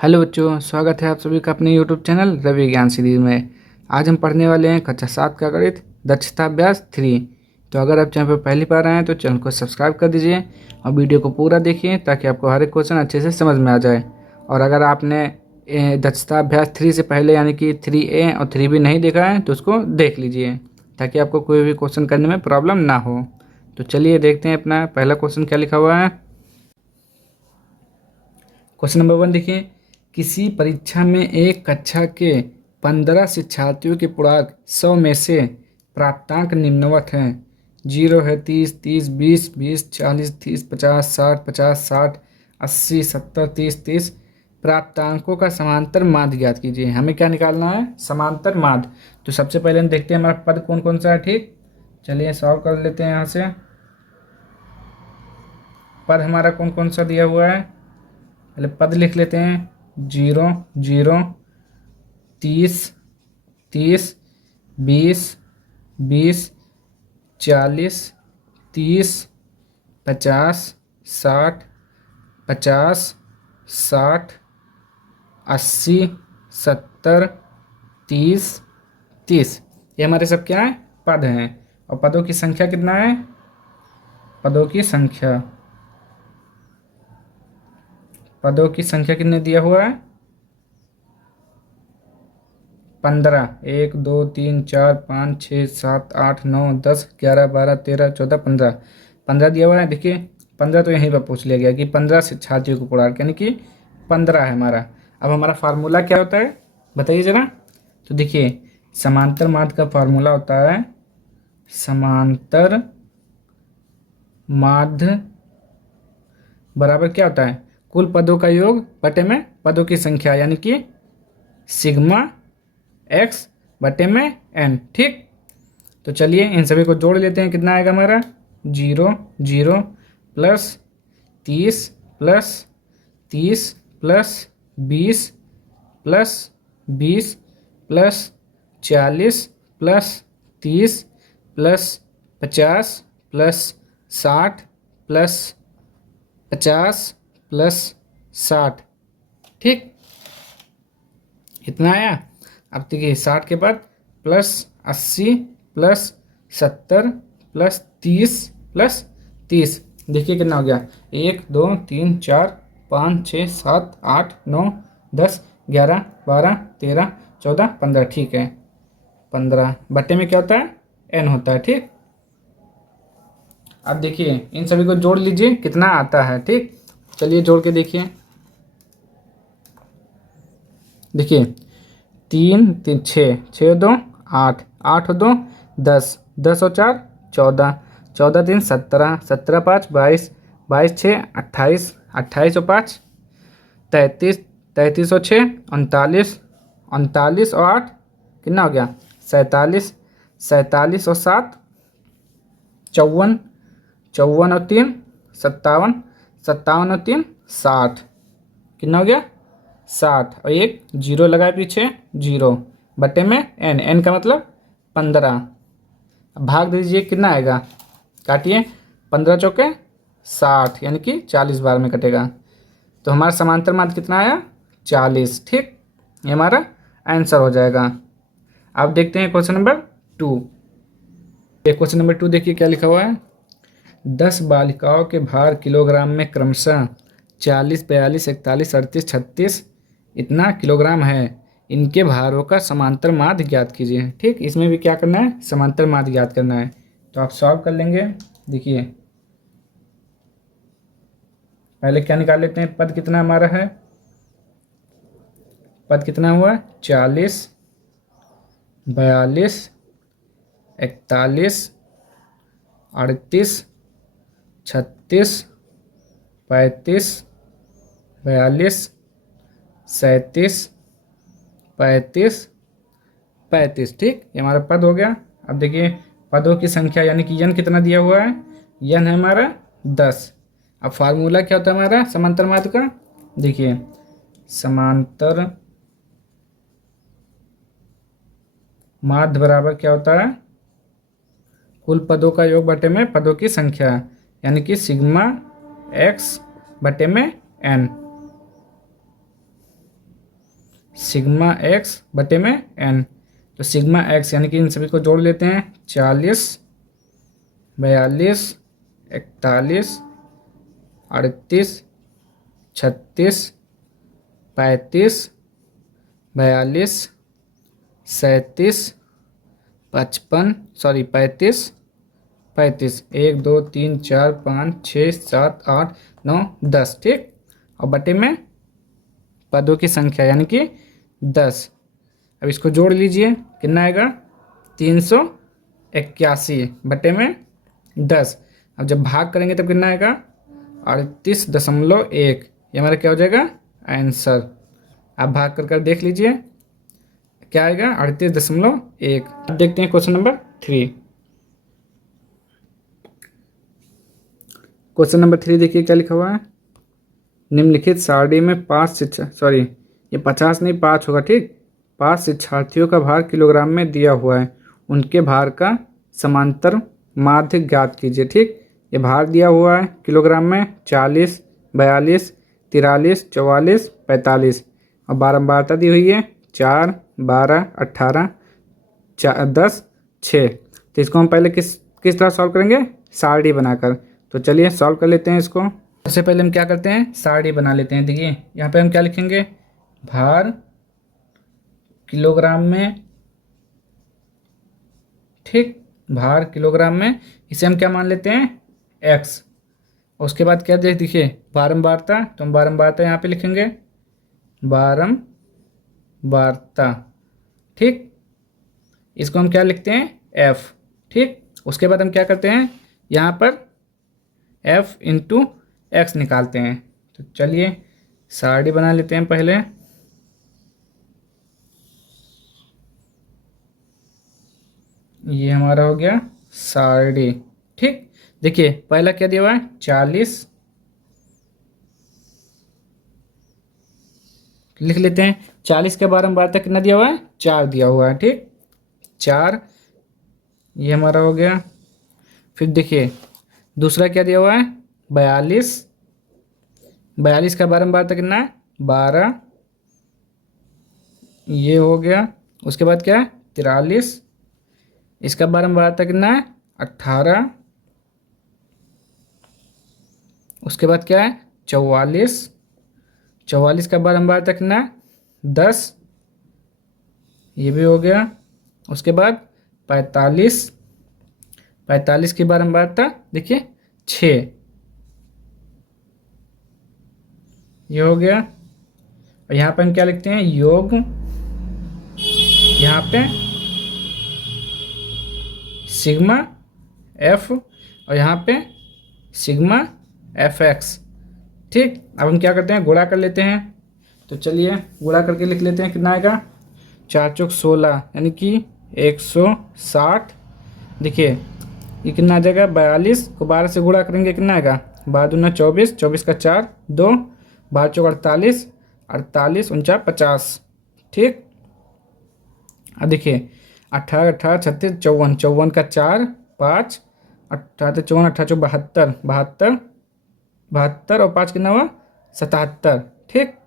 Hello बच्चों, स्वागत है आप सभी का अपने यूट्यूब चैनल रवि ज्ञान सीरीज में। आज हम पढ़ने वाले हैं कक्षा 7 का गणित दक्षता अभ्यास 3। तो अगर आप चैनल पर पहली बार आए हैं तो चैनल को सब्सक्राइब कर दीजिए और वीडियो को पूरा देखिए ताकि आपको हर एक क्वेश्चन अच्छे से समझ में आ जाए। और अगर आपने दक्षता अभ्यास 3 से पहले यानी कि 3A और 3B नहीं देखा है तो उसको देख लीजिए ताकि आपको कोई भी क्वेश्चन करने में प्रॉब्लम ना हो। तो चलिए देखते हैं अपना पहला क्वेश्चन क्या लिखा हुआ है। क्वेश्चन नंबर 1 देखिए, किसी परीक्षा में एक कक्षा के 15 शिक्षार्थियों के पूर्णांक 100 में से प्राप्तांक निम्नवत हैं। 0 है, 30, 30, 20, 20, 40, 30, 50, 60, 50, 60, 80, 70, 30, 30। प्राप्तांकों का समांतर माध्य ज्ञात कीजिए। हमें क्या निकालना है? समांतर माध्य। तो सबसे पहले हम देखते हैं हमारा पद कौन कौन सा है। ठीक, चलिए सॉल्व कर लेते हैं। यहाँ से पद हमारा कौन कौन सा दिया हुआ है, पहले पद लिख लेते हैं। 0, 0, 30, 30, 20, 20, 40, 30, 50, 60, 50, 60, 80, 70, 30, 30। ये हमारे सब क्या है? पद हैं। और पदों की संख्या कितना है? पदों की संख्या कितने दिया हुआ है? 15। 1 2 3 4 5 6 7 8 9 10 11 12 13 14 15। 15 दिया हुआ है। देखिए 15 तो यहीं पर पूछ लिया गया कि 15 शिक्षार्थियों को पूर्णांक यानी कि 15 है हमारा। अब हमारा फार्मूला क्या होता है बताइए ज़रा। तो देखिए समांतर माध्य का फार्मूला होता है समांतर माध्य बराबर क्या होता है? कुल पदों का योग बटे में पदों की संख्या यानी कि सिग्मा x बटे में n। ठीक, तो चलिए इन सभी को जोड़ लेते हैं। कितना आएगा हमारा? 0, 0 plus 30 plus 30 plus 20 plus 20 plus 40 plus 30 plus 50 plus 60 plus 50 plus 60। ठीक, इतना आया। अब देखिए 60 के बाद प्लस 80 प्लस 70 प्लस 30 प्लस 30। देखिए कितना हो गया? 1 2 3 4 5 6 7 8 9 10 11 12 13 14 15। ठीक है, 15 बटे में क्या होता है? n होता है। ठीक, अब देखिए इन सभी को जोड़ लीजिए कितना आता है। ठीक, चलिए जोड़ के देखिए। देखिए 3 3 6 6 2 8 8 2 10 10 और 4 14 14 3 17 17 5 22 22 6 28 28 और 5 33 33 और 6 39 39 और 8 कितना हो गया? 47 47 और 7 54 54 और 3 57 57 और 3 60। कितना हो गया? 60 और एक जीरो लगाए पीछे, 0 बटे में n। n का मतलब 15। अब भाग दीजिए कितना आएगा? काटिए, 15 चौके 60 यानी कि 40 बार में कटेगा। तो हमारा समांतर माध्य कितना आया? 40। ठीक, ये हमारा आंसर हो जाएगा। अब देखते हैं क्वेश्चन नंबर 2। क्वेश्चन नंबर 2 देखिए क्या लिखा हुआ है। 10 बालिकाओं के भार किलोग्राम में क्रमशः 40, 42, 41, 38, 36 इतना किलोग्राम है। इनके भारों का समांतर माध्य ज्ञात कीजिए। ठीक, इसमें भी क्या करना है? समांतर माध्य ज्ञात करना है। तो आप सॉल्व कर लेंगे। देखिए पहले क्या निकाल लेते हैं? पद कितना हमारा है? पद कितना हुआ? 40, 42, 41, 38, 36, 35, 42, 37, 35, 35। ठीक, ये हमारा पद हो गया। अब देखिए पदों की संख्या यानी कि n कितना दिया हुआ है? n है हमारा 10। अब फार्मूला क्या होता है हमारा समांतर माध्य का? देखिए समांतर माध्य बराबर क्या होता है? कुल पदों का योग बटे में पदों की संख्या यानी कि सिग्मा x बटे में n। सिग्मा एक्स बटे में एन। तो सिग्मा एक्स यानी कि इन सभी को जोड़ लेते हैं, 40, 42, 41, 38, 36, 35, 42, 37, 55, सॉरी 35, 35, 1 2 3 4 5 6 7 8 9 10, ठीक। और बटे में पदों की संख्या यानी कि 10। अब इसको जोड़ लीजिए, कितना आएगा, 381 बटे में 10। अब जब भाग करेंगे तब कितना आएगा, 38.1। ये हमारा क्या हो जाएगा, आंसर। आप भाग कर देख लीजिए क्या आएगा, 38.1। अब देखते हैं क्वेश्चन नंबर 3। क्वेश्चन नंबर 3 देखिए क्या लिखा हुआ है। निम्नलिखित सारणी में 50 नहीं 5 होगा, ठीक। 5 शिक्षार्थियों का भार किलोग्राम में दिया हुआ है, उनके भार का समांतर माध्य ज्ञात कीजिए, ठीक। ये भार दिया हुआ है किलोग्राम में, 40, 42, 43, 44, 45 और बारंबारता दी हुई है 4, 12, 18, 10, 6। तो इसको हम पहले किस तरह सॉल्व करेंगे, सारणी बनाकर। तो चलिए सॉल्व कर लेते हैं इसको। सबसे पहले हम क्या करते हैं, सारणी बना लेते हैं। देखिए यहाँ पे हम क्या लिखेंगे, भार किलोग्राम में, ठीक, भार किलोग्राम में, इसे हम क्या मान लेते हैं, एक्स। उसके बाद क्या देखिए बारंबारता, तो हम बारंबारता यहाँ पे लिखेंगे, बारंबारता, ठीक। इसको हम क्या लिखते हैं, एफ, ठीक। उसके बाद हम क्या करते हैं, यहाँ पर एफ इंटू एक्स निकालते हैं। तो चलिए सारणी बना लेते हैं पहले। ये हमारा हो गया सारणी, ठीक। देखिए पहला क्या दिया हुआ है, 40 लिख लेते हैं। 40 के बारंबारता कितना दिया हुआ है, 4 दिया हुआ है, ठीक, 4। ये हमारा हो गया। फिर देखिए दूसरा क्या दिया हुआ है, 42, 42 का बारंबारता कितना है, 12। ये हो गया। उसके बाद क्या है, 43, इसका बारंबारता कितना है, 18। उसके बाद क्या है, 44, 44 का बारंबारता कितना है, 10। ये भी हो गया। उसके बाद 45, 45 की बारंबारता देखिए 6। ये हो गया। और यहाँ पे हम क्या लिखते हैं, योग, यहाँ पे सिग्मा एफ और यहाँ पे सिग्मा एफ एक्स, ठीक। अब हम क्या करते हैं, गुणा कर लेते हैं। तो चलिए गुणा करके लिख लेते हैं, कितना आएगा, 4 चौक 16 यानी कि 160। देखिए ये कितना आ जाएगा, 42 को 12 से गुणा करेंगे कितना आएगा, 12 दूना 24, 24 का 4, 2, 12 चौक 48, 48 49 50, ठीक। अब देखिए 18 18 36 54, 54 का 4, 5, 18 54 18 72, 72, 72 और 5 कितना हुआ, 77, ठीक।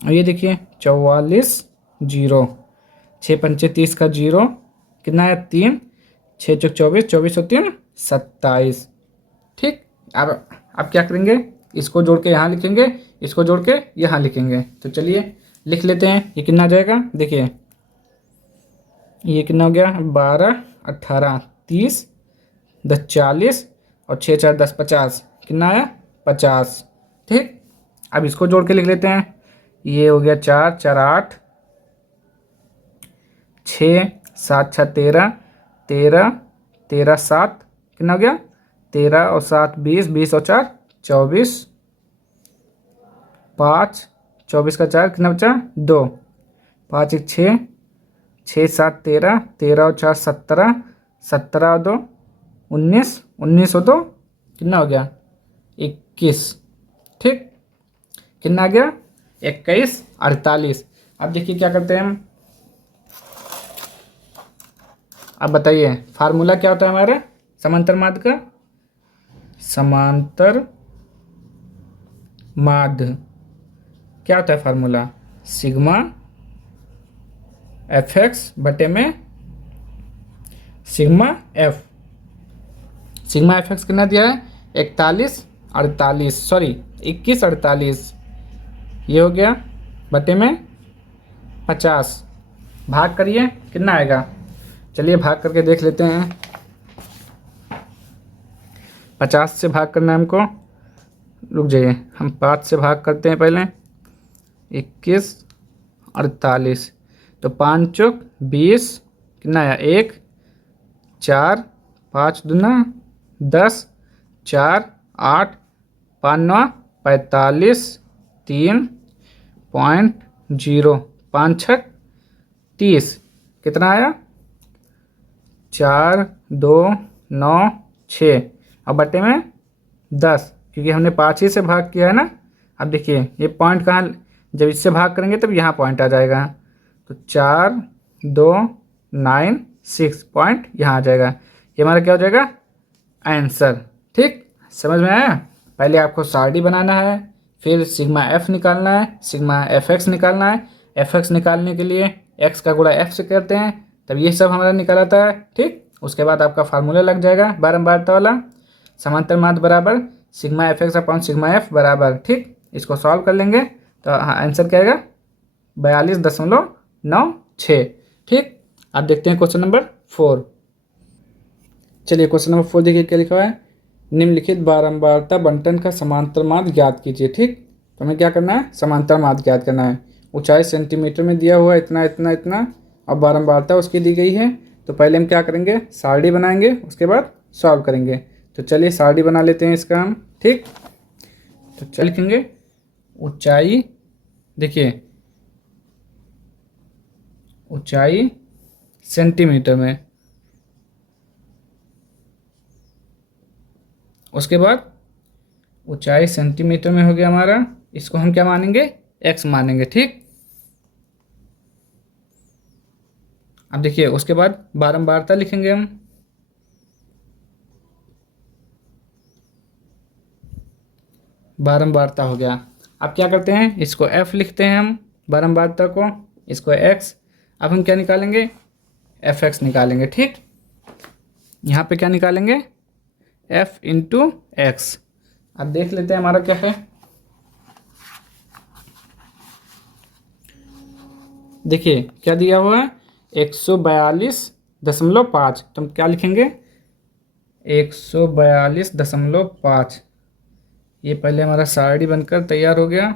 और ये देखिए 44 0, 6 पंचे 30 का 0 कितना है, 3, 6 चौक 24, 24 और 3 27, ठीक। अब क्या करेंगे, इसको जोड़ के यहाँ लिखेंगे, इसको जोड़ के यहाँ लिखेंगे। तो चलिए लिख लेते हैं, ये कितना आ जाएगा, देखिए ये कितना हो गया, 12 18 30 10 40 और 6 4 10 50, कितना आया, 50, ठीक। अब इसको जोड़ के लिख लेते हैं। ये हो गया 4 4 8, 6 7 6 13, 13 13 7 कितना हो गया, 13 और 7 20, 20 और 4 24, 5 24 का 4 कितना बचा, 2, 5 1 6, 6 7 13, 13 और 4 17, 17 और 2 19, 19 और 2 कितना हो गया, 21, ठीक। कितना आ गया, 21 48। अब देखिए क्या करते हैं हम, अब बताइए फार्मूला क्या होता है हमारा समांतर माध्य का, समांतर माध्य क्या होता है फार्मूला, सिग्मा एफ एक्स बटे में sigma F. Sigma F x कितना दिया है? 21 ये हो गया बटे में 50। भाग करिए कितना आएगा? चलिए भाग करके देख लेते हैं। 50 से भाग करना है हमको। रुक जाइए, हम 5 से भाग करते हैं पहले। 21 48 तो 5 चौक 20 कितना आया? 1 4 5 दूना 10 4 8 5 9 45 3.0 5 6 30 कितना आया? 4 2 9 6 अब बटे में 10 क्योंकि हमने 5 ही से भाग किया है ना। अब देखिए ये पॉइंट कहाँ, जब इससे भाग करेंगे तब यहाँ पॉइंट आ जाएगा। तो 4 2 9 6 पॉइंट यहाँ आ जाएगा। ये हमारा क्या हो जाएगा? आंसर। ठीक, समझ में आया? पहले आपको सारणी बनाना है, फिर सिग्मा एफ निकालना है, सिग्मा एफ एक्स निकालना है। एफ एक्स निकालने के लिए एक्स का गुणा एफ से करते हैं, तब ये सब हमारा निकल आता है। ठीक, उसके बाद आपका फार्मूला लग जाएगा बारंबारता वाला, समांतर माध्य बराबर sigma F x upon sigma F बराबर। ठीक, इसको सॉल्व कर लेंगे तो आंसर क्या आएगा? 42.96। ठीक, अब देखते हैं क्वेश्चन नंबर 4। चलिए क्वेश्चन नंबर 4 देखिए क्या लिखा हुआ है। निम्नलिखित बारंबारता बंटन का समांतर माध्य ज्ञात कीजिए। ठीक, तो हमें क्या करना है? समांतर माध्य ज्ञात करना है। ऊंचाई सेंटीमीटर में दिया हुआ है इतना इतना इतना, अब बारंबारता उसकी दी गई है। तो पहले हम क्या करेंगे? सारणी बनाएंगे, उसके बाद सॉल्व करेंगे। तो चलिए सारणी बना लेते हैं इसका हम। ठीक, तो चल लिखेंगे ऊंचाई, देखिए ऊंचाई सेंटीमीटर में, उसके बाद ऊंचाई सेंटीमीटर में हो गया हमारा, इसको हम क्या मानेंगे? एक्स मानेंगे। ठीक, अब देखिए उसके बाद बारंबारता लिखेंगे हम। बारंबारता हो गया। अब क्या करते हैं? इसको एफ लिखते हैं हम बारंबारता को, इसको एक्स। अब हम क्या निकालेंगे? एफ एक्स निकालेंगे। ठीक, यहाँ पे क्या निकालेंगे? F into x. अब देख लेते हैं हमारा क्या है। देखिए क्या दिया हुआ है? 142.5। तो हम क्या लिखेंगे? 142.5। ये पहले हमारा सारणी बनकर तैयार हो गया।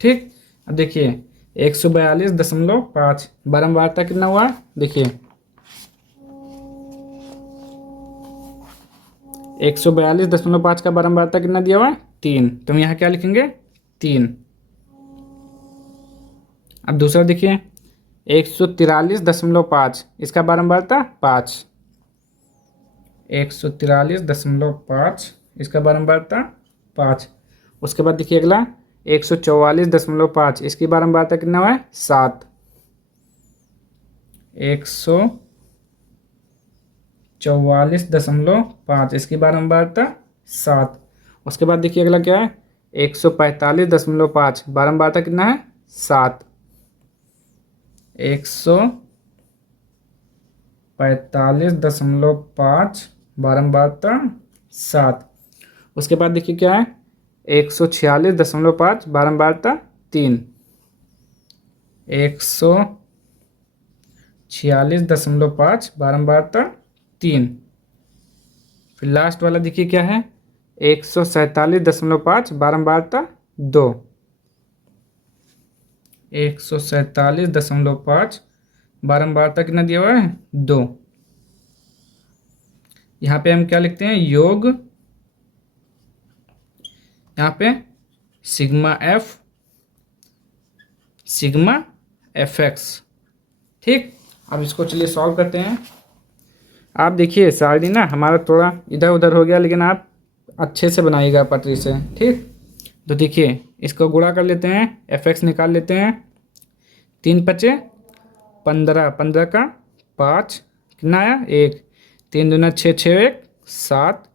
ठीक, अब देखिए 142.5 बारंबारता कितना हुआ? देखिए 142.5 का बारंबारता कितना दिया हुआ है? 3। तो हम यहाँ क्या लिखेंगे? 3। अब दूसरा देखिए 143.5, इसका बारंबारता 5। 143.5 इसका बारंबारता 5। उसके बाद देखिए अगला 144.5, इसकी बारंबारता कितना हुआ है? 7। 144.5 इसकी बारंबारता 7। उसके बाद देखिए अगला क्या है? 145.5 बारंबारता कितना है? 7। 145.5 बारंबारता 7। उसके बाद देखिए क्या है? 146.5 बारंबारता 3। 146.5 बारंबारता 3। फिर लास्ट वाला देखिए क्या है? 147.5 बारंबारता 2। 147.5 बारंबारता कितना दिया हुआ है? 2। यहाँ पे हम क्या लिखते हैं? योग, यहाँ पे सिग्मा एफ एक्स। ठीक, अब इसको चलिए सॉल्व करते हैं। आप देखिए सारणी ना हमारा थोड़ा इधर उधर हो गया, लेकिन आप अच्छे से बनाइएगा पटरी से। ठीक, तो देखिए इसको गुणा कर लेते हैं, एफ एक्स निकाल लेते हैं। 3 पचे 15, 15 का 5 कितना आया? 1। 3 दूना 6, 6 1 7,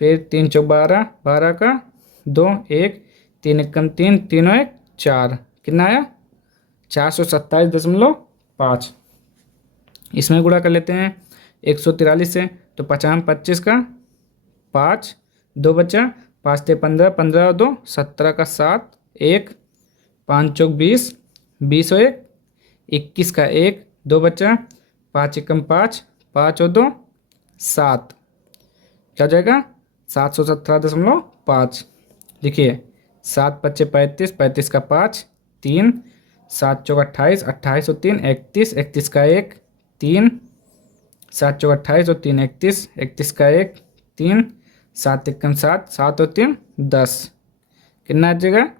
फिर 3 चौक 12, 12 का 2, 1, 3 एकम 3, 3 और 1 4, कितना आया 427.5। इसमें गुणा कर लेते हैं 143 से, तो 50 25 का 5, 2 बचा, 5 ते 15, 15 और 2 17 का 7, 1, 5 चौक 20, 20 और 1 21 का 1, 2 बचा, 5 एकम 5, 5 और 2 7, क्या हो जाएगा 717.5। देखिए 7 पच्चे 35, 35 का 5, 3, 7 चौक 28, 28 और 3 31, 31 का 1, 3, 7 चौक 28 और 3 31, 31 का 1, 3, 7 एकम 7, 7 और 3 10, कितना आ जाएगा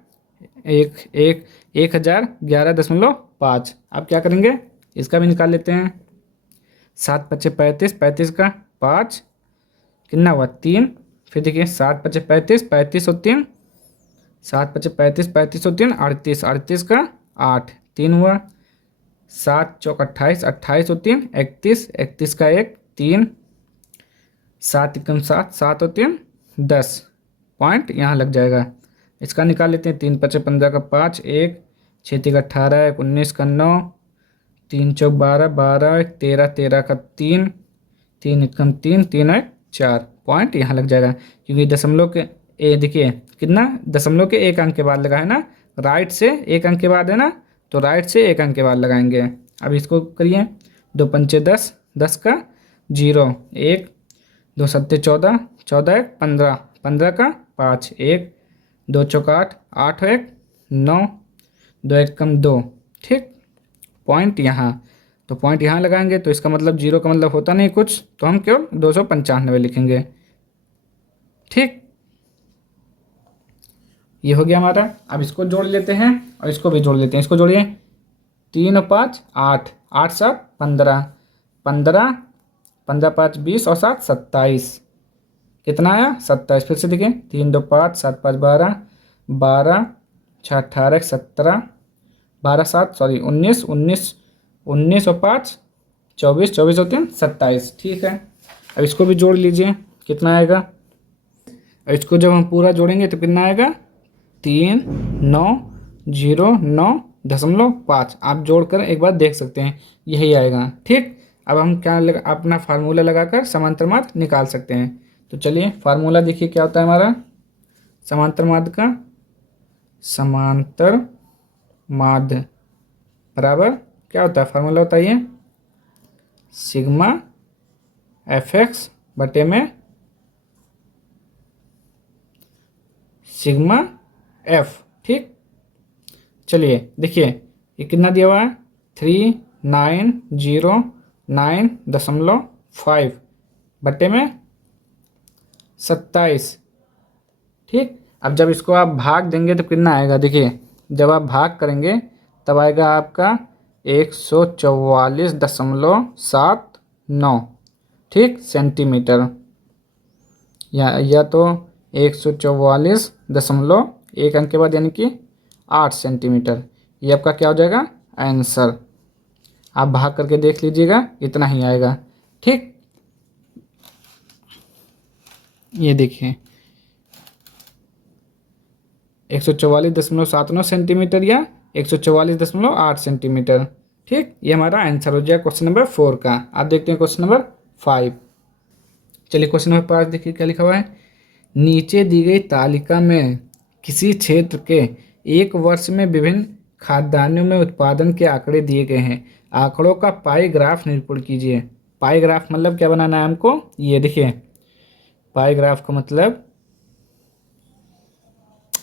1011.5। अब क्या करेंगे, इसका भी निकाल लेते हैं। 7 पच्चे 35, 35 का 5, कितना हुआ 3, फिर देखिए 7 पच्चे 35, 35 और 3, 7 पच्चे 35, 35 और 3 38, 38 का 8, 3 हुआ, 7 चौक 28, 28 और 3 31, 31 का 1, 3, 7 एकम 7, 7 और 3 10, पॉइंट यहाँ लग जाएगा। इसका निकाल लेते हैं। 3 पच्चे 15 का 5, 1, 6 तिक 18, 1 19 का 9, 3 चौक 12, 12 13, 13 का 3, 3 एकम 3, 3 और 4, पॉइंट यहाँ लग जाएगा। क्योंकि दशमलव के देखिए कितना दशमलव के 1 अंक के बाद लगा है ना, राइट से 1 अंक के बाद है ना, तो राइट से 1 अंक के बाद लगाएंगे। अब इसको करिए, 2 पंचे 10, 10 का 0, 1, 2 सत्ते 14, 14 1 15, 15 का 5, 1, 2 चौक 8, 8 और 1 9, 2 एकम 2, ठीक, पॉइंट यहाँ। तो पॉइंट यहाँ लगाएंगे, तो इसका मतलब 0 का मतलब होता नहीं कुछ, तो हम केवल 295 लिखेंगे, ठीक। ये हो गया हमारा। अब इसको जोड़ लेते हैं और इसको भी जोड़ लेते हैं। इसको जोड़िए, 3 और 5 8, 8 7 15, 15, 15 5 20 और 7 27, कितना आया 27। फिर से देखिए, 3 2 5, 7 5 12, 12 6 18 17, 12 7 सॉरी 19, 19 19 और 5 24, 24 और 3 27, ठीक है। अब इसको भी जोड़ लीजिए, कितना आएगा। अब इसको जब हम पूरा जोड़ेंगे तो कितना आएगा 3909.5। आप जोड़कर एक बार देख सकते हैं, यही आएगा, ठीक। अब हम क्या अपना फार्मूला लगाकर समांतर माध्य निकाल सकते हैं। तो चलिए फार्मूला देखिए क्या होता है हमारा समांतर माध्य का। समांतर माध्य बराबर क्या होता है, फार्मूला होता है ये सिग्मा fx बटे में सिग्मा f, ठीक। चलिए देखिए ये कितना दिया हुआ है 3909.5 बटे में 27, ठीक। अब जब इसको आप भाग देंगे तो कितना आएगा, देखिए जब आप भाग करेंगे तब आएगा आपका 144.79, ठीक, सेंटीमीटर, या तो 144.1 अंक के बाद यानी कि 8 सेंटीमीटर। ये आपका क्या हो जाएगा आंसर। आप भाग करके देख लीजिएगा, इतना ही आएगा, ठीक। ये देखिए 144.79 सेंटीमीटर या 144.8 सेंटीमीटर, ठीक। ये हमारा आंसर हो जाएगा क्वेश्चन नंबर 4 का। आप देखते हैं क्वेश्चन नंबर 5। चलिए क्वेश्चन नंबर 5 देखिए क्या लिखा हुआ है। नीचे दी गई तालिका में किसी क्षेत्र के एक वर्ष में विभिन्न खाद्यान्नों में उत्पादन के आंकड़े दिए गए हैं। आंकड़ों का पाई ग्राफ निरूपण कीजिए। पाई ग्राफ मतलब क्या बनाना है हमको, ये देखिए पाई ग्राफ का मतलब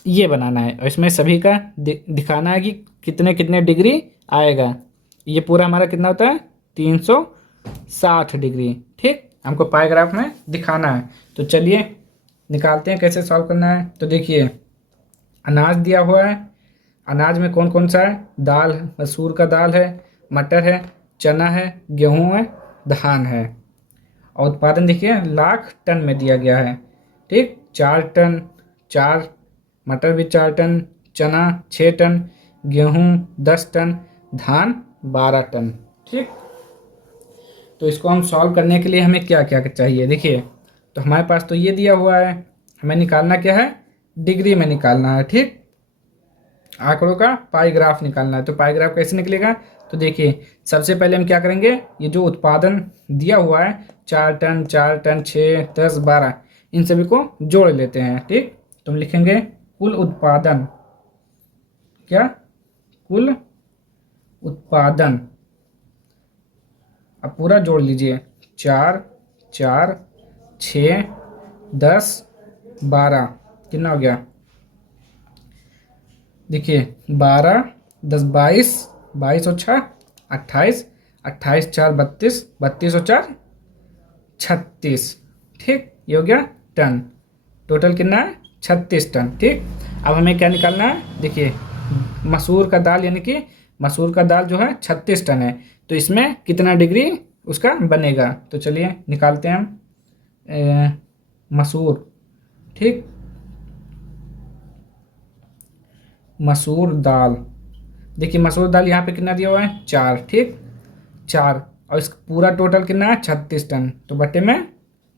ये बनाना है और इसमें सभी का दिखाना है कि कितने कितने डिग्री आएगा। ये पूरा हमारा कितना होता है 360 डिग्री, ठीक, हमको पाई ग्राफ में दिखाना है। तो चलिए निकालते हैं कैसे सॉल्व करना है। तो देखिए अनाज दिया हुआ है, अनाज में कौन कौन सा है, दाल, मसूर का दाल है, मटर है, चना है, गेहूँ है, धान है। और उत्पादन देखिए लाख टन में दिया गया है, ठीक, 4 टन, 4 मटर भी 4 टन, चना 6 टन, गेहूँ 10 टन, धान 12 टन, ठीक। तो इसको हम सॉल्व करने के लिए हमें क्या क्या चाहिए, देखिए तो हमारे पास तो ये दिया हुआ है, हमें निकालना क्या है, डिग्री में निकालना है। ठीक, आंकड़ों का पाई ग्राफ निकालना है। तो पाई ग्राफ कैसे निकलेगा, तो देखिए सबसे पहले हम क्या करेंगे, ये जो उत्पादन दिया हुआ है 4 टन 4 टन 6 10 12, इन सभी को जोड़ लेते हैं। ठीक, तो हम लिखेंगे कुल उत्पादन, क्या, कुल उत्पादन। अब पूरा जोड़ लीजिए, 4 4 6 10 12, कितना हो गया, देखिए 12 10 22, 22 और 6 28, 28 4 32, 32 और 4 36। ठीक, ये हो गया टन, टोटल कितना है 36 टन। ठीक, अब हमें क्या निकालना है, देखिए मसूर का दाल, यानी कि मसूर का दाल जो है 36 टन है, तो इसमें कितना डिग्री उसका बनेगा, तो चलिए निकालते हैं हम मसूर। ठीक, मसूर दाल, देखिए मसूर दाल यहाँ पे कितना दिया हुआ है 4। ठीक, 4, और इसका पूरा टोटल कितना है 36 टन, तो बटे में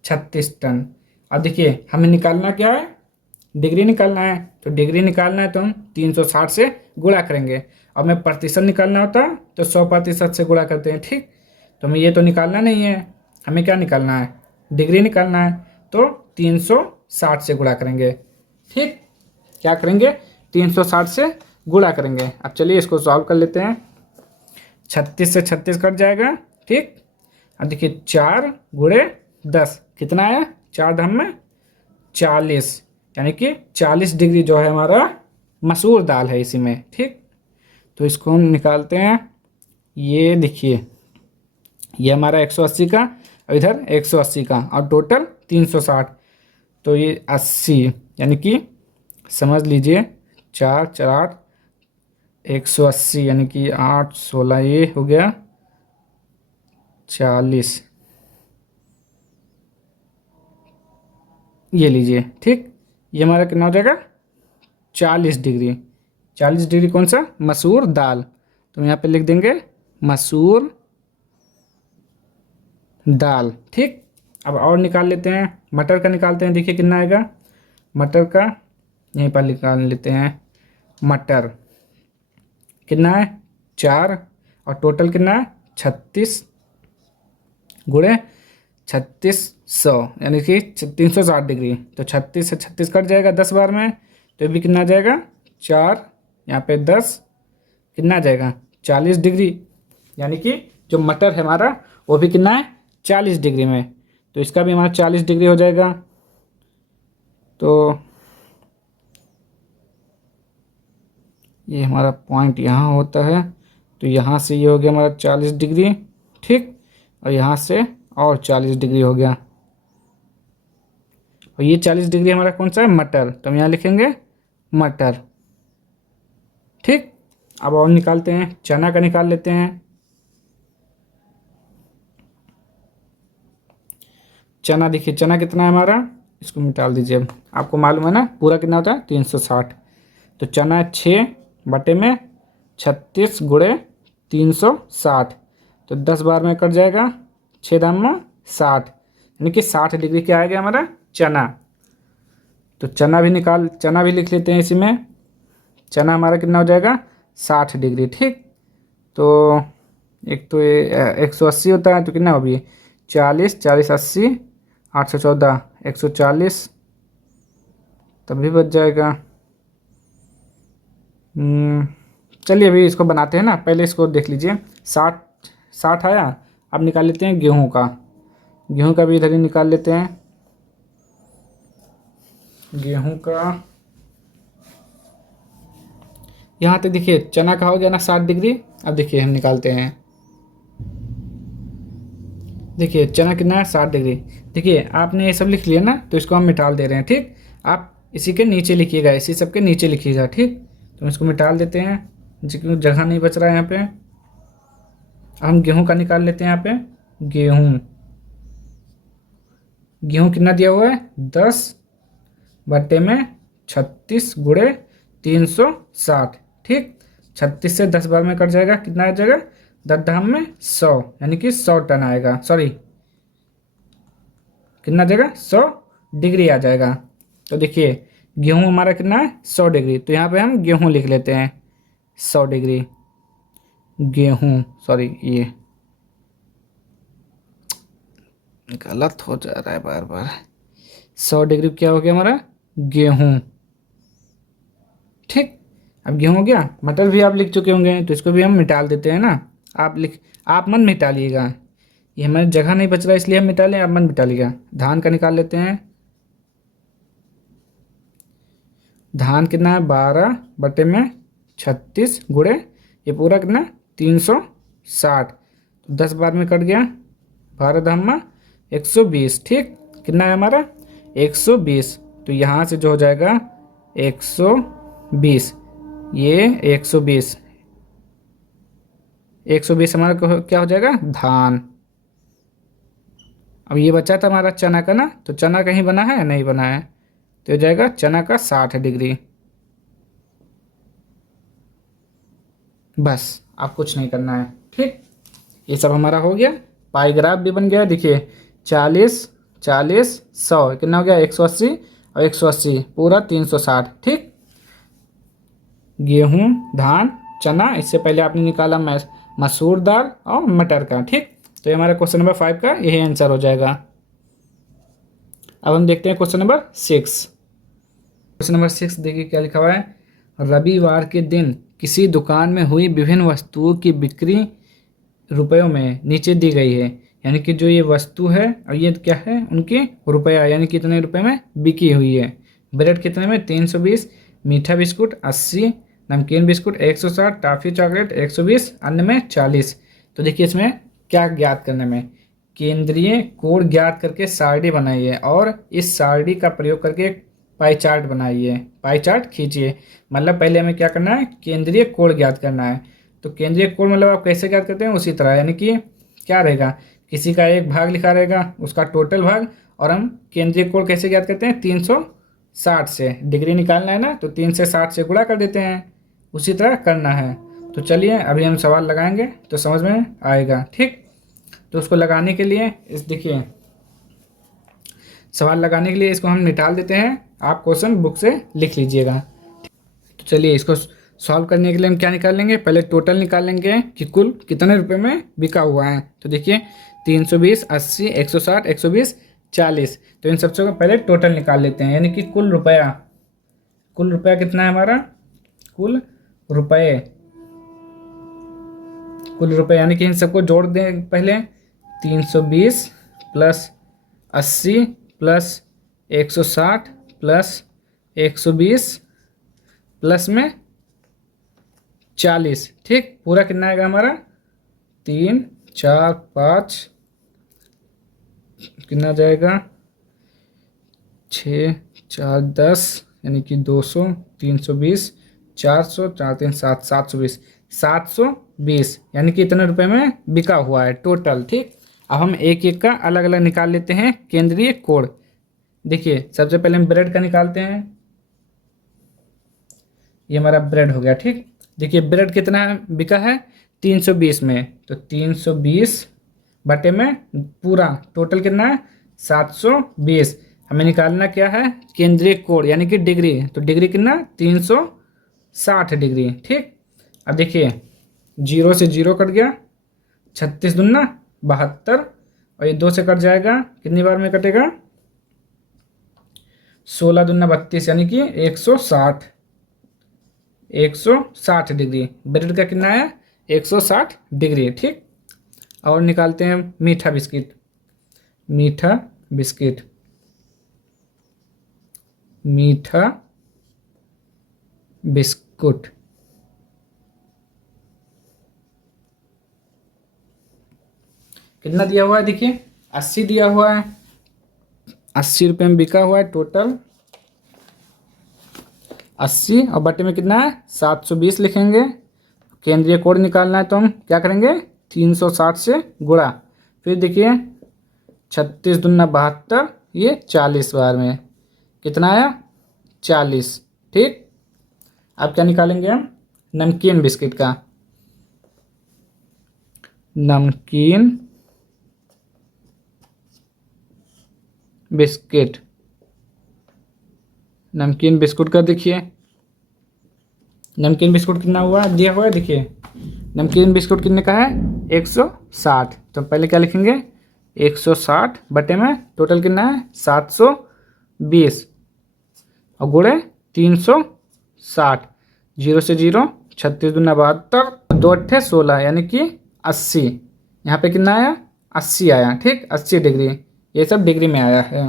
36 टन। अब देखिए हमें निकालना क्या है, डिग्री निकालना है। तो डिग्री निकालना है तो हम 360 से गुणा करेंगे। अब हमें प्रतिशत निकालना होता है तो 100% से गुणा करते हैं। ठीक, तो हमें ये तो निकालना नहीं है, हमें क्या निकालना है, डिग्री निकालना है। तो 360 से गुणा करेंगे। ठीक, क्या करेंगे, 360 से गुणा करेंगे। अब चलिए इसको सॉल्व कर लेते हैं। 36 से 36 कट जाएगा। ठीक, अब देखिए 4 गुणे 10 कितना आया, 4 धाम में 40, यानी कि 40 डिग्री जो है हमारा मसूर दाल है इसी में। ठीक, तो इसको हम निकालते हैं। ये देखिए ये हमारा 180 का और इधर 180 का और टोटल 360, तो ये 80, यानी कि समझ लीजिए 4 4 8 180, यानी कि 8 16, ये हो गया 40, ये लीजिए। ठीक, ये हमारा कितना हो जाएगा 40 डिग्री। 40 डिग्री कौन सा, मसूर दाल, तो यहाँ पे लिख देंगे मसूर दाल। ठीक, अब और निकाल लेते हैं, मटर का निकालते हैं। देखिए कितना आएगा मटर का, यहीं पर निकाल लेते हैं। मटर कितना है 4, और टोटल कितना है 36 गुणे 3600, यानी कि 360 डिग्री। तो 36 से 36 कट जाएगा 10 बार में, तो ये भी कितना आ जाएगा 4, यहाँ पे 10, कितना आ जाएगा 40 डिग्री, यानी कि जो मटर है हमारा वो भी कितना है 40 डिग्री में, तो इसका भी हमारा 40 डिग्री हो जाएगा। तो ये हमारा पॉइंट यहाँ होता है, तो यहाँ से ये हो गया हमारा 40 डिग्री। ठीक, और यहाँ से और 40 डिग्री हो गया, और ये 40 डिग्री हमारा कौन सा है, मटर, तो हम यहाँ लिखेंगे मटर। ठीक, अब और निकालते हैं, चना का निकाल लेते हैं। चना देखिए चना कितना है हमारा, इसको निकाल दीजिए। आपको मालूम है ना पूरा कितना होता है 360, तो चना 6 बटे में 36 गुणे 360, तो 10 बार में कट जाएगा, 6 दाम में 60, यानी कि 60 डिग्री क्या आएगा हमारा चना। तो चना भी लिख लेते हैं इसी में। चना हमारा कितना हो जाएगा 60 डिग्री। ठीक, तो एक तो ये 180 होता है, तो कितना हो भी 40 40 80 814 140, तभी बच जाएगा। चलिए अभी इसको बनाते हैं ना, पहले इसको देख लीजिए। 60 आया। अब निकाल लेते हैं गेहूं का, गेहूं का भी इधर ही निकाल लेते हैं। गेहूं का यहाँ तक देखिए चना का हो गया ना 60 डिग्री। अब देखिए हम निकालते हैं, देखिए चना कितना है 60 डिग्री। देखिए आपने ये सब लिख लिया ना, तो इसको हम मिटाल दे रहे हैं। ठीक, आप इसी के नीचे लिखिएगा, इसी सब के नीचे लिखिएगा। ठीक, तो इसको मिटाल देते हैं, क्योंकि जगह नहीं बच रहा है यहाँ पे। हम गेहूं का निकाल लेते हैं। यहाँ पे गेहूं कितना दिया हुआ है 10 बटे में 36 गुणे 360। ठीक, 36 से 10 बार में कट जाएगा, कितना आ जाएगा 10 धाम में 100, यानी कि 100 टन आएगा। सॉरी कितना आ जाएगा 100 डिग्री आ जाएगा। तो देखिए गेहूँ हमारा कितना है 100 डिग्री, तो यहाँ पे हम गेहूँ लिख लेते हैं 100 डिग्री। गेहूँ, सॉरी ये गलत हो जा रहा है बार बार। 100 डिग्री क्या हो गया हमारा गेहूँ। ठीक, अब गेहूँ हो गया। मटर भी आप लिख चुके होंगे तो इसको भी हम मिटा देते हैं ना। आप मत मिटालिएगा, ये हमारी जगह नहीं बच रहा इसलिए हम मिटा लें, आप मत मिटालिएगा। धान का निकाल लेते हैं। धान कितना है 12/36 गुणे ये पूरा कितना 360, तो 10 बार में कट गया, 12 धामा 120। ठीक, कितना है हमारा 120, तो यहाँ से जो हो जाएगा 120, ये 120 हमारा क्या हो जाएगा धान। अब ये बचा था हमारा चना का ना, तो चना कहीं बना है नहीं बना है, तो हो जाएगा चना का 60 डिग्री। बस, आप कुछ नहीं करना है। ठीक, ये सब हमारा हो गया। पाई ग्राफ भी बन गया। देखिए 40 40 100 कितना हो गया 180 और 180 पूरा 360। ठीक, गेहूँ धान चना, इससे पहले आपने निकाला मसूर दाल और मटर का। ठीक, तो ये हमारा क्वेश्चन नंबर 5 का यही आंसर हो जाएगा। अब हम देखते हैं क्वेश्चन नंबर 6। क्वेश्चन नंबर 6 देखिए क्या लिखा हुआ है। रविवार के दिन किसी दुकान में हुई विभिन्न वस्तुओं की बिक्री रुपयों में नीचे दी गई है। यानी कि जो ये वस्तु है और ये क्या है उनके रुपया, यानी कितने रुपए में बिकी हुई है। ब्रेड कितने में 320, मीठा बिस्कुट 80, नमकीन बिस्कुट 160, टॉफ़ी चॉकलेट 120, अन्य में 40। तो देखिए इसमें क्या ज्ञात करने में, केंद्रीय कोण ज्ञात करके सारणी बनाइए और इस सारणी का प्रयोग करके एक पाई चार्ट बनाइए, पाई चार्ट खींचिए। मतलब पहले हमें क्या करना है केंद्रीय कोण ज्ञात करना है। तो केंद्रीय कोण मतलब आप कैसे ज्ञात करते हैं उसी तरह, यानी कि क्या रहेगा किसी का एक भाग लिखा रहेगा उसका टोटल भाग, और हम केंद्रीय कोण कैसे ज्ञात करते हैं 360 से, डिग्री निकालना है ना तो 3 से 60 से गुणा कर देते हैं, उसी तरह करना है। तो चलिए अभी हम सवाल लगाएंगे तो समझ में आएगा। ठीक, तो उसको लगाने के लिए इस देखिए सवाल लगाने के लिए इसको हम निकाल देते हैं, आप क्वेश्चन बुक से लिख लीजिएगा। तो चलिए इसको सॉल्व करने के लिए हम क्या निकाल लेंगे, पहले टोटल निकाल लेंगे कि कुल कितने रुपए में बिका हुआ है। तो देखिए 320, 80, 160, 120, 40, तो इन सबसे पहले टोटल निकाल लेते हैं, यानी कि कुल रुपया कितना है हमारा, कुल रुपए यानी कि इन सबको जोड़ दें पहले। 320 प्लस 80 प्लस 160 प्लस 120 प्लस में 40। ठीक, पूरा कितना आएगा हमारा 3 4 5 कितना जाएगा 6 4 10 यानी कि 200, 320, 400, 4 3 7, 720, 720 यानी कि इतने रुपए में बिका हुआ है टोटल। ठीक, अब हम एक एक का अलग अलग निकाल लेते हैं केंद्रीय कोण। देखिए सबसे पहले हम ब्रेड का निकालते हैं, ये हमारा ब्रेड हो गया। ठीक, देखिए ब्रेड कितना बिका है 320 में, तो 320 बटे में पूरा टोटल कितना है 720। हमें निकालना क्या है केंद्रीय कोण यानी कि डिग्री, तो डिग्री कितना 360 डिग्री। ठीक, अब देखिए 0 से 0 कट गया, 36 दूना 72, और ये 2 से कट जाएगा, कितनी बार में कटेगा 16 दूना 32 यानी कि 160 डिग्री। ब्रेड का कितना है 160 डिग्री। ठीक, और निकालते हैं मीठा बिस्किट कितना दिया हुआ है, देखिए 80 दिया हुआ है, 80 रुपये में बिका हुआ है टोटल 80, और बटे में कितना है 720 लिखेंगे। केंद्रीय कोण निकालना है तो हम क्या करेंगे 360 से गुणा, फिर देखिए 36 दूना 72, ये 40 बार में कितना आया 40। ठीक, अब क्या निकालेंगे हम नमकीन बिस्किट का, नमकीन बिस्किट, नमकीन बिस्कुट का देखिए, नमकीन बिस्कुट कितना हुआ दिया हुआ है, देखिए नमकीन बिस्कुट कितने का है 160। तो पहले क्या लिखेंगे 160 बटे में टोटल कितना है 720 और गुणे 360, जीरो से जीरो 36 दूना 72, 2 अट्ठे 16 यानी कि 80। यहाँ पे कितना आया 80 आया, ठीक 80 डिग्री, ये सब डिग्री में आया है।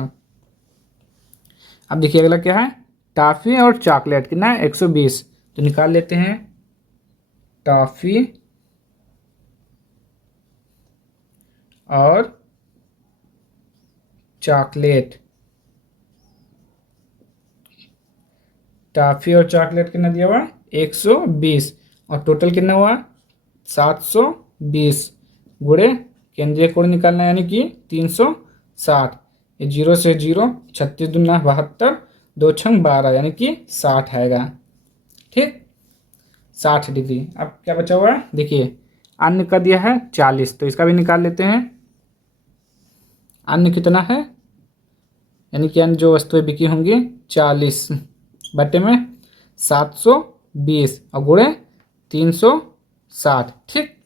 अब देखिए अगला क्या है टॉफ़ी और चॉकलेट कितना है 120। तो निकाल लेते हैं टॉफ़ी और चॉकलेट, टॉफ़ी और चॉकलेट कितना दिया हुआ 120 और टोटल कितना हुआ 720 गुणे केंद्रीय कोण निकालना है यानी कि 360, ये जीरो से जीरो 36 दूना 72, 2 छंग 12 यानी कि 60 आएगा, ठीक 60 डिग्री। अब क्या बचा हुआ है देखिए अन्य का दिया है 40, तो इसका भी निकाल लेते हैं। अन्य कितना है यानी कि अन्य जो वस्तुएं बिकी होंगी 40 बटे में 720 और गुणे 360, ठीक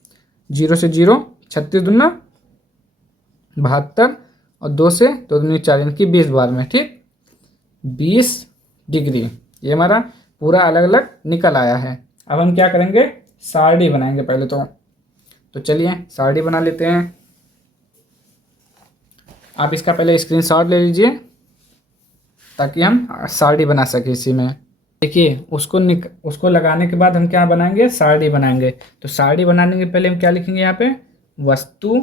जीरो से जीरो 36 दूना 72 और 2 से 2 दूनी 4 यानी कि 20 बार में, ठीक 20 डिग्री। ये हमारा पूरा अलग अलग निकल आया है। अब हम क्या करेंगे सारणी बनाएंगे पहले तो चलिए सारणी बना लेते हैं। आप इसका पहले स्क्रीनशॉट ले लीजिए ताकि हम सारणी बना सकें इसी में। देखिए उसको लगाने के बाद हम क्या बनाएंगे सारणी बनाएंगे। तो सारणी बनाने के पहले हम क्या लिखेंगे यहाँ पे वस्तु,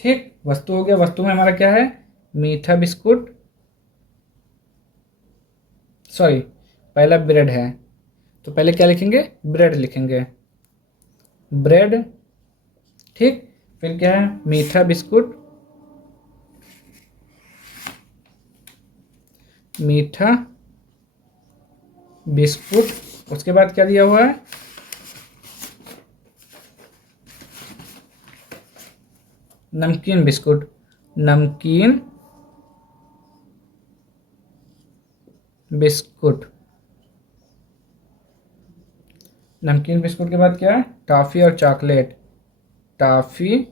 ठीक वस्तु हो गया, वस्तु में हमारा क्या है मीठा बिस्कुट, सॉरी पहला ब्रेड है तो पहले क्या लिखेंगे ब्रेड लिखेंगे, ब्रेड, ठीक फिर क्या है मीठा बिस्कुट, मीठा बिस्कुट, उसके बाद क्या दिया हुआ है नमकीन बिस्कुट, नमकीन बिस्कुट, नमकीन बिस्कुट के बाद क्या है टॉफ़ी और चॉकलेट, टॉफ़ी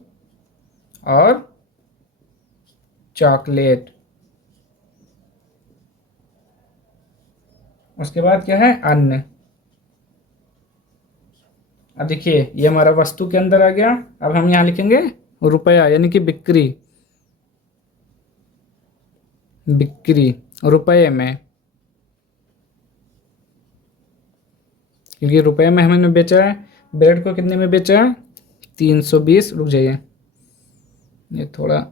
और चॉकलेट, उसके बाद क्या है अन्न। अब देखिए ये हमारा वस्तु के अंदर आ गया। अब हम यहाँ लिखेंगे रुपया यानी कि बिक्री, बिक्री रुपये में, क्योंकि रुपये में हमने बेचा है, ब्रेड को कितने में बेचा है 320, रुक जाइए ये थोड़ा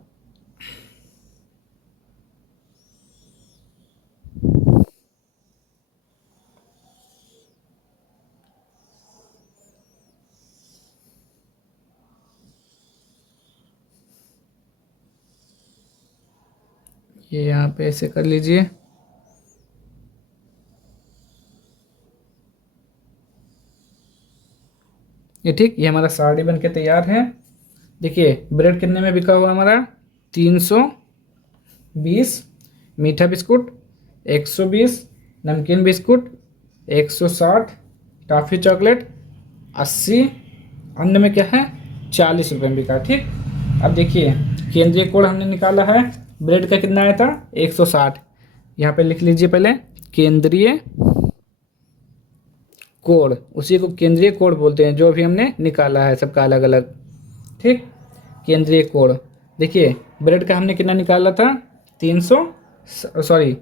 ये यहाँ पे ऐसे कर लीजिए। ये ठीक ये हमारा सारणी बन के तैयार है। देखिए ब्रेड कितने में बिका हुआ हमारा 320, मीठा बिस्कुट 120, नमकीन बिस्कुट 160, टॉफ़ी चॉकलेट 80, अन्य में क्या है 40 रुपये में बिका, ठीक। अब देखिए केंद्रीय कोण हमने निकाला है, ब्रेड का कितना आया था 160, यहाँ पे लिख लीजिए पहले केंद्रीय कोण, उसी को केंद्रीय कोण बोलते हैं जो भी हमने निकाला है सबका अलग अलग, ठीक केंद्रीय कोण। देखिए ब्रेड का हमने कितना निकाला था 160,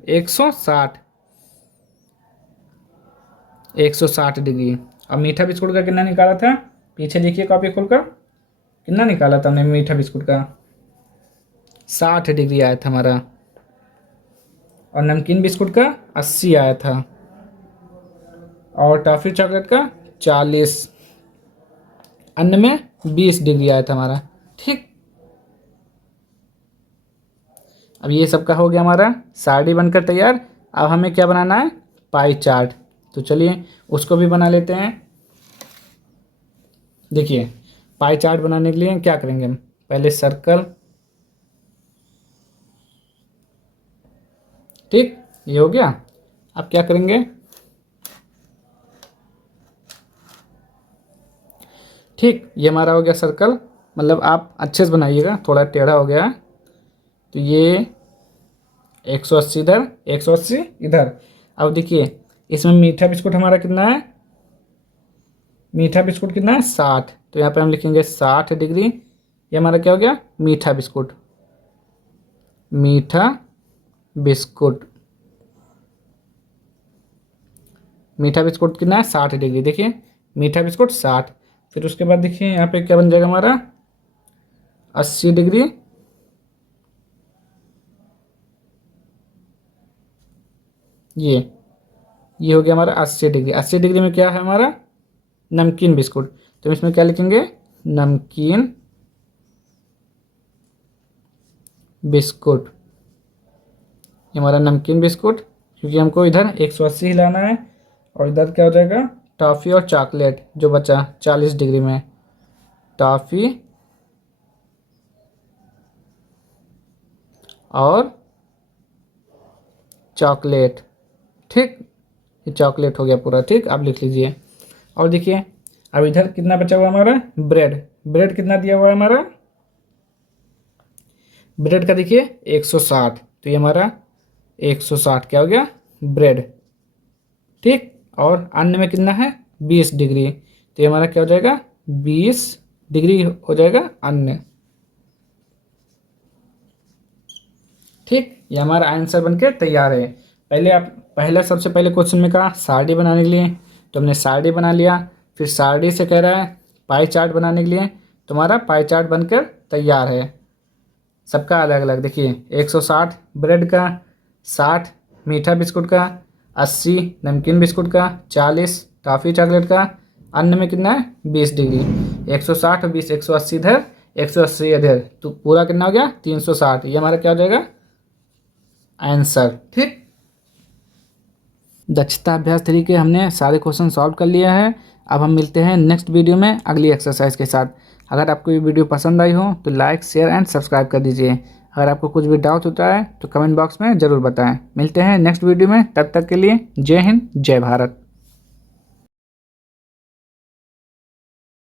160 डिग्री। अब मीठा बिस्कुट का कितना निकाला था, पीछे देखिए कॉपी खोलकर कितना निकाला था हमने मीठा बिस्कुट का 60 डिग्री आया था हमारा, और नमकीन बिस्कुट का 80 आया था, और टॉफ़ी चॉकलेट का 40, अन्य में 20 डिग्री आया था हमारा, ठीक। अब ये सबका हो गया हमारा सारणी बनकर तैयार। अब हमें क्या बनाना है पाई चार्ट, तो चलिए उसको भी बना लेते हैं। देखिए पाई चार्ट बनाने के लिए क्या करेंगे हम पहले सर्कल ठीक, ये हो गया। अब क्या करेंगे, ठीक, ये हमारा हो गया सर्कल। मतलब आप अच्छे से बनाइएगा, थोड़ा टेढ़ा हो गया है। तो ये 180 इधर, 180 इधर। अब देखिए इसमें मीठा बिस्कुट हमारा कितना है, मीठा बिस्कुट कितना है 60। तो यहाँ पे हम लिखेंगे 60 डिग्री। ये हमारा क्या हो गया, मीठा बिस्कुट, मीठा बिस्कुट, मीठा बिस्कुट कितना है 60 डिग्री। देखिए मीठा बिस्कुट 60। फिर उसके बाद देखिए यहाँ पे क्या बन जाएगा हमारा 80 डिग्री। ये हो गया हमारा 80 डिग्री। 80 डिग्री में क्या है हमारा, नमकीन बिस्कुट। तो इसमें क्या लिखेंगे, नमकीन बिस्कुट। ये हमारा नमकीन बिस्कुट, क्योंकि हमको इधर 180 हिलाना है। और इधर क्या हो जाएगा, टॉफ़ी और चॉकलेट जो बचा 40 डिग्री में, टॉफ़ी और चॉकलेट। ठीक, ये चॉकलेट हो गया पूरा। ठीक, आप लिख लीजिए। और देखिए अब इधर कितना बचा हुआ हमारा, ब्रेड। ब्रेड कितना दिया हुआ है हमारा, ब्रेड का देखिए 160। तो ये हमारा 160 क्या हो गया, ब्रेड। ठीक, और अन्न में कितना है 20 डिग्री। तो ये हमारा क्या हो जाएगा, 20 डिग्री हो जाएगा अन्न। ठीक, ये हमारा आंसर बनके तैयार है। पहले सबसे पहले क्वेश्चन में कहा सारणी बनाने के लिए, तो हमने सारणी बना लिया। फिर सारणी से कह रहा है पाई चार्ट बनाने के लिए, तुम्हारा पाई चार्ट बनकर तैयार है। सबका अलग अलग देखिए, 160 ब्रेड का, 60 मीठा बिस्कुट का, 80 नमकीन बिस्कुट का, 40 टॉफ़ी चॉकलेट का, अन्न में कितना है 20 डिग्री। 160 और 20, 180 इधर, 180 इधर, तो पूरा कितना हो गया 360। ये हमारा क्या हो जाएगा आंसर। ठीक, दक्षता अभ्यास 3 के हमने सारे क्वेश्चन सॉल्व कर लिया है। अब हम मिलते हैं नेक्स्ट वीडियो में अगली एक्सरसाइज के साथ। अगर आपको ये वीडियो पसंद आई हो तो लाइक शेयर एंड सब्सक्राइब कर दीजिए। अगर आपको कुछ भी डाउट होता है तो कमेंट बॉक्स में ज़रूर बताएं। मिलते हैं नेक्स्ट वीडियो में, तब तक के लिए जय हिंद जय भारत।